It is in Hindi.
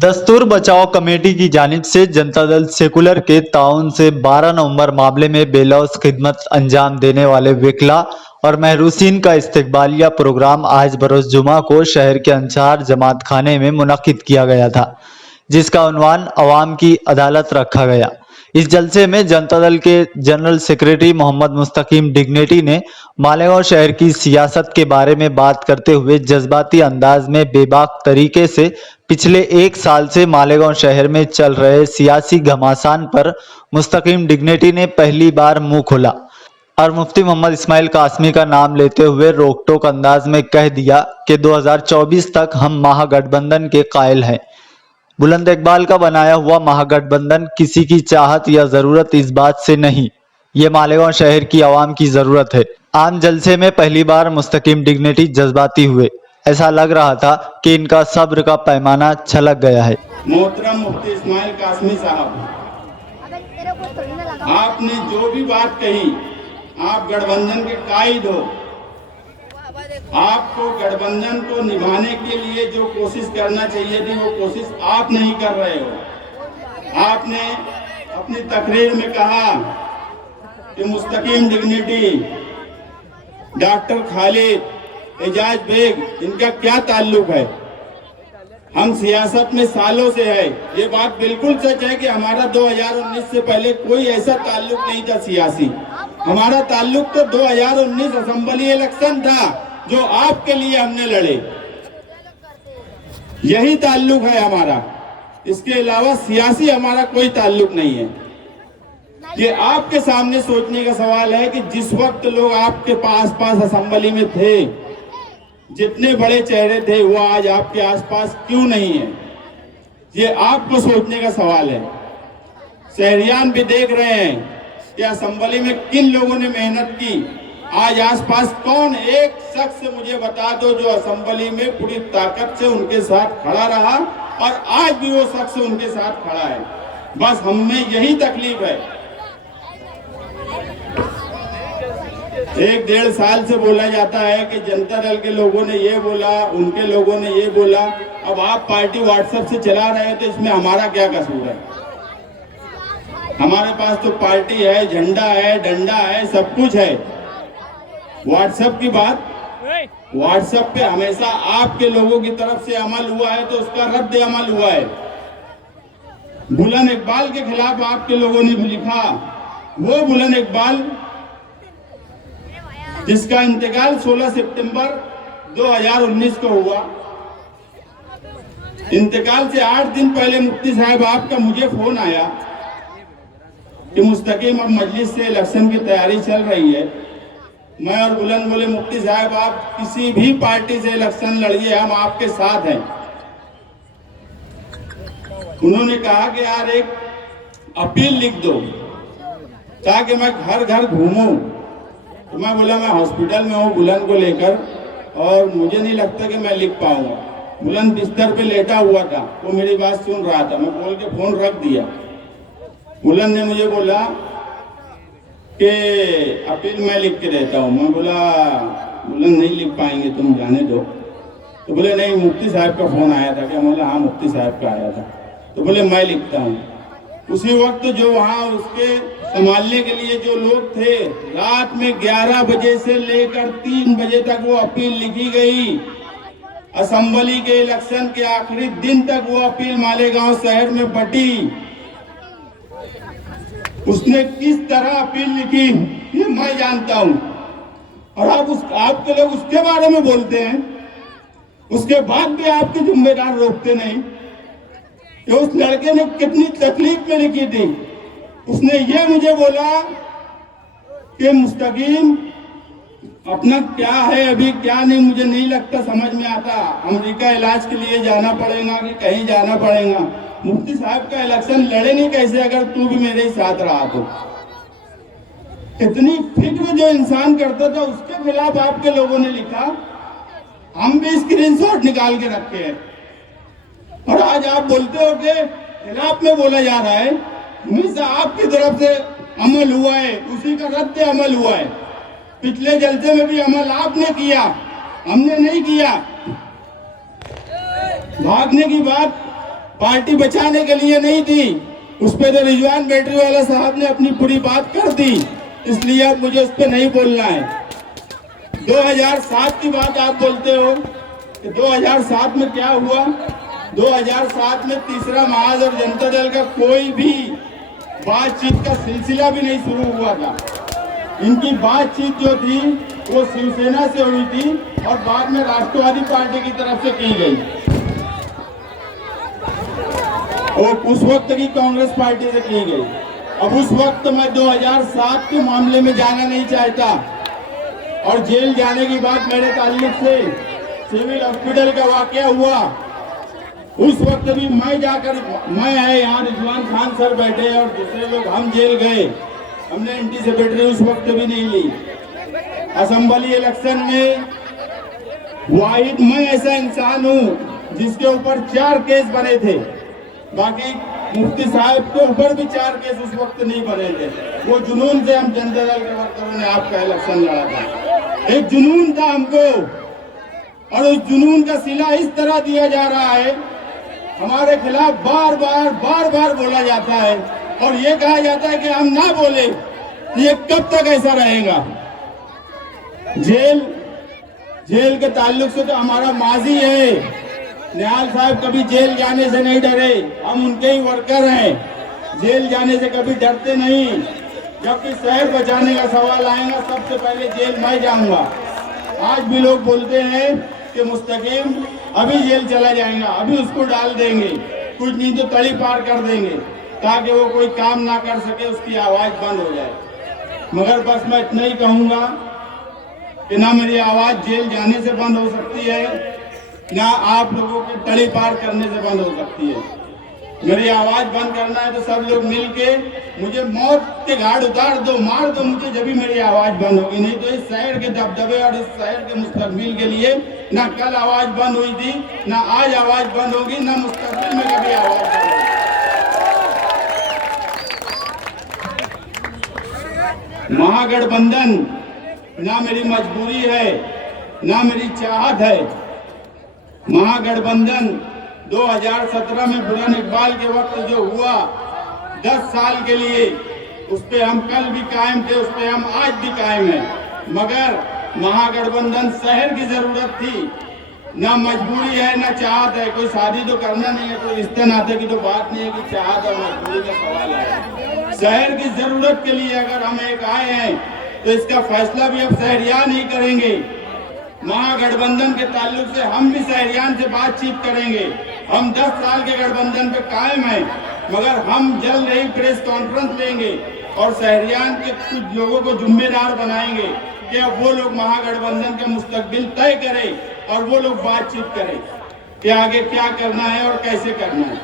दस्तूर बचाओ कमेटी की जानिब से जनता दल सेकुलर के ताउन से 12 नवंबर मामले में बेलौस खिदमत अंजाम देने वाले विकला और महरूसीन का इस्तकबालिया प्रोग्राम आज बरोज जुमा को शहर के अंसार जमात खाने में मुनक्किद किया गया था, जिसका उन्वान अवाम की अदालत रखा गया। इस जलसे में जनता दल के जनरल सेक्रेटरी मोहम्मद मुस्तकीम डिग्नेटी ने मालेगांव शहर की सियासत के बारे में बात करते हुए जज्बाती अंदाज में बेबाक तरीके से पिछले 1 साल से मालेगांव शहर में चल रहे सियासी घमासान पर मुस्तकीम डिग्नेटी ने पहली बार मुंह खोला और मुफ्ती मोहम्मद इस्माइल कासमी का नाम लेते हुए रोकटोक अंदाज में कह दिया कि 2024 तक हम महागठबंधन के कायल हैं। बुलंद इकबाल का बनाया हुआ महागठबंधन किसी की चाहत या जरूरत इस बात से नहीं, ये मालेगांव शहर की आवाम की जरूरत है। आम जलसे में पहली बार मुस्तकीम डिग्नेटी जज्बाती हुए। ऐसा लग रहा था कि इनका सब्र का पैमाना छलक गया है। मोहतरम मुफ्ती इस्माइल कासमी साहब, आपने जो भी बात कही, आप गठबंधन के कायद हो। आपको गठबंधन को निभाने के लिए जो कोशिश करना चाहिए थी वो कोशिश आप नहीं कर रहे हो। आपने अपनी तकरीर में कहा कि मुस्तकीम डिग्निटी, डॉक्टर खालिद, एजाज बेग, इनका क्या ताल्लुक है? हम सियासत में सालों से है। ये बात बिल्कुल सच है कि हमारा 2019 से पहले कोई ऐसा ताल्लुक नहीं था सियासी। हमारा ताल्लुक तो 2019 असेंबली इलेक्शन था जो आपके लिए हमने लड़े, यही ताल्लुक है हमारा। इसके अलावा सियासी हमारा कोई ताल्लुक नहीं है। ये आपके सामने सोचने का सवाल है कि जिस वक्त लोग आपके पास असेंबली में थे, जितने बड़े चेहरे थे, वो आज आपके आसपास क्यों नहीं है? ये आपको सोचने का सवाल है। शहरियान भी देख रहे हैं कि असेंबली में किन लोगों ने मेहनत की। आज आसपास कौन एक शख्स मुझे बता दो जो असेंबली में पूरी ताकत से उनके साथ खड़ा रहा और आज भी वो शख्स उनके साथ खड़ा है। बस हमें यही तकलीफ है। 1-1.5 साल से बोला जाता है कि जनता दल के लोगों ने ये बोला, उनके लोगों ने ये बोला। अब आप पार्टी व्हाट्सएप से चला रहे हैं तो इसमें हमारा क्या कसूर है? हमारे पास तो पार्टी है, झंडा है, डंडा है, सब कुछ है। व्हाट्सएप की बात, व्हाट्सएप पे हमेशा आपके लोगों की तरफ से अमल हुआ है तो उसका रद्द अमल हुआ है। बुलंद इकबाल के खिलाफ आपके लोगों ने लिखा, वो बुलंद इकबाल जिसका इंतकाल 16 सितंबर 2019 को हुआ। इंतकाल से 8 दिन पहले मुफ्ती साहब आपका मुझे फोन आया कि मुस्तकीम अब मजलिस से इलेक्शन की तैयारी चल रही है। मैं और बुलंद बोले, मुफ्ती साहब आप किसी भी पार्टी से इलेक्शन लड़िए, हम आपके साथ हैं। उन्होंने कहा कि यार एक अपील लिख दो ताकि मैं घर घर घूमूं। तो मैं बोला मैं हॉस्पिटल में हूँ बुलंद को लेकर और मुझे नहीं लगता कि मैं लिख पाऊंगा। बुलंद बिस्तर पे लेटा हुआ था, वो मेरी बात सुन रहा था। मैं बोल के फोन रख दिया। बुलंद ने मुझे बोला कि अपील मैं लिख के देता हूँ। मैं बोला बुलंद नहीं लिख पाएंगे, तुम जाने दो। तो बोले नहीं, मुफ्ती साहब का फोन आया था क्या? बोला हाँ मुफ्ती साहब का आया था। तो बोले मैं लिखता हूँ। उसी वक्त जो वहाँ उसके संभालने के लिए जो लोग थे, रात में 11 बजे से लेकर 3 बजे तक वो अपील लिखी गई। असेंबली के इलेक्शन के आखिरी दिन तक वो अपील मालेगांव शहर में बटी। उसने किस तरह अपील लिखी ये मैं जानता हूं। और आपके लोग उसके बारे में बोलते हैं, उसके बाद भी आपके जिम्मेदार रोकते नहीं कि उस लड़के ने कितनी तकलीफ में लिखी थी। उसने ये मुझे बोला कि मुस्तकीम अपना क्या है अभी क्या नहीं मुझे नहीं लगता समझ में आता। अमेरिका इलाज के लिए जाना पड़ेगा कि कहीं जाना पड़ेगा। मुफ्ती साहब का इलेक्शन लड़े नहीं कैसे अगर तू भी मेरे ही साथ रहा तो। इतनी फिक्र जो इंसान करता था उसके खिलाफ आपके लोगों ने लिखा। हम भी स्क्रीनशॉट निकाल के रखे हैं। और आज आप बोलते हो कि खिलाफ में बोला जा रहा है। हमेशा आपकी तरफ से अमल हुआ है, उसी का रद्द अमल हुआ है। पिछले जलसे में भी अमल आपने किया, हमने नहीं किया। भागने की बात पार्टी बचाने के लिए नहीं थी। उस पर तो रिजवान बैटरी वाला साहब ने अपनी पूरी बात कर दी, इसलिए अब मुझे उस पर नहीं बोलना है। 2007 की बात आप बोलते हो कि 2007 में क्या हुआ। 2007 में तीसरा महाज और जनता दल का कोई भी बातचीत का सिलसिला भी नहीं शुरू हुआ था। इनकी बातचीत जो थी वो शिवसेना से हुई थी और बाद में राष्ट्रवादी पार्टी की तरफ से की गई और उस वक्त की कांग्रेस पार्टी से की गई। अब उस वक्त मैं 2007 के मामले में जाना नहीं चाहता और जेल जाने की बात मेरे ताल्लुक से सिविल हॉस्पिटल का वाकया हुआ, उस वक्त भी मैं है यहाँ रिजवान खान सर बैठे और दूसरे लोग, हम जेल गए, हमने एंटी सेक्रेटरी उस वक्त भी नहीं ली। असेंबली इलेक्शन में वाहिद मैं ऐसा इंसान हूँ जिसके ऊपर 4 केस बने थे, बाकी मुफ्ती साहब के ऊपर भी 4 केस उस वक्त नहीं बने थे। वो जुनून से हम जनता दल के वर्करों ने आपका इलेक्शन लड़ा था, एक जुनून था हमको, और उस जुनून का सिला इस तरह दिया जा रहा है, हमारे खिलाफ बार बार बोला जाता है और ये कहा जाता है कि हम ना बोले, ये कब तक ऐसा रहेगा। जेल के ताल्लुक से तो हमारा माजी है, निहाल साहब कभी जेल जाने से नहीं डरे, हम उनके ही वर्कर हैं, जेल जाने से कभी डरते नहीं। जब भी शहर बचाने का सवाल आएगा सबसे पहले जेल मैं जाऊंगा। आज भी लोग बोलते हैं कि मुस्तकीम अभी जेल चला जाएगा, अभी उसको डाल देंगे, कुछ नहीं तो तली पार कर देंगे ताकि वो कोई काम ना कर सके, उसकी आवाज बंद हो जाए। मगर बस मैं इतना ही कहूंगा कि ना मेरी आवाज जेल जाने से बंद हो सकती है, ना आप लोगों के तली पार करने से बंद हो सकती है। मेरी आवाज बंद करना है तो सब लोग मिलके मुझे मौत के घाट उतार दो, मार दो मुझे, जब भी मेरी आवाज बंद होगी। नहीं तो इस शहर के दबदबे और इस शहर के मुस्तकबिल के लिए ना कल आवाज बंद हुई थी, ना आज आवाज बंद होगी, ना मुस्तकबिल में कभी आवाज बंद होगी। महागठबंधन ना मेरी मजबूरी है ना मेरी चाहत है। महागठबंधन 2017 में बुलंद इकबाल के वक्त जो हुआ 10 साल के लिए, उस पे हम कल भी कायम थे, उस पे हम आज भी कायम हैं। मगर महागठबंधन शहर की जरूरत थी, ना मजबूरी है ना चाहत है। कोई शादी तो करना नहीं है, कोई रिश्ते नाते की तो बात नहीं है कि चाहत और मजबूरी का सवाल है। शहर की जरूरत के लिए अगर हम एक आए हैं तो इसका फैसला भी अब शहरियान ही करेंगे। महागठबंधन के ताल्लुक से हम भी शहरियान से बातचीत करेंगे। हम 10 साल के गठबंधन पे कायम हैं, मगर हम जल्द ही प्रेस कॉन्फ्रेंस लेंगे और शहरियान के कुछ लोगों को जिम्मेदार बनाएंगे कि अब वो लोग महागठबंधन का मुस्तकबिल तय करें और वो लोग बातचीत करें कि आगे क्या करना है और कैसे करना है।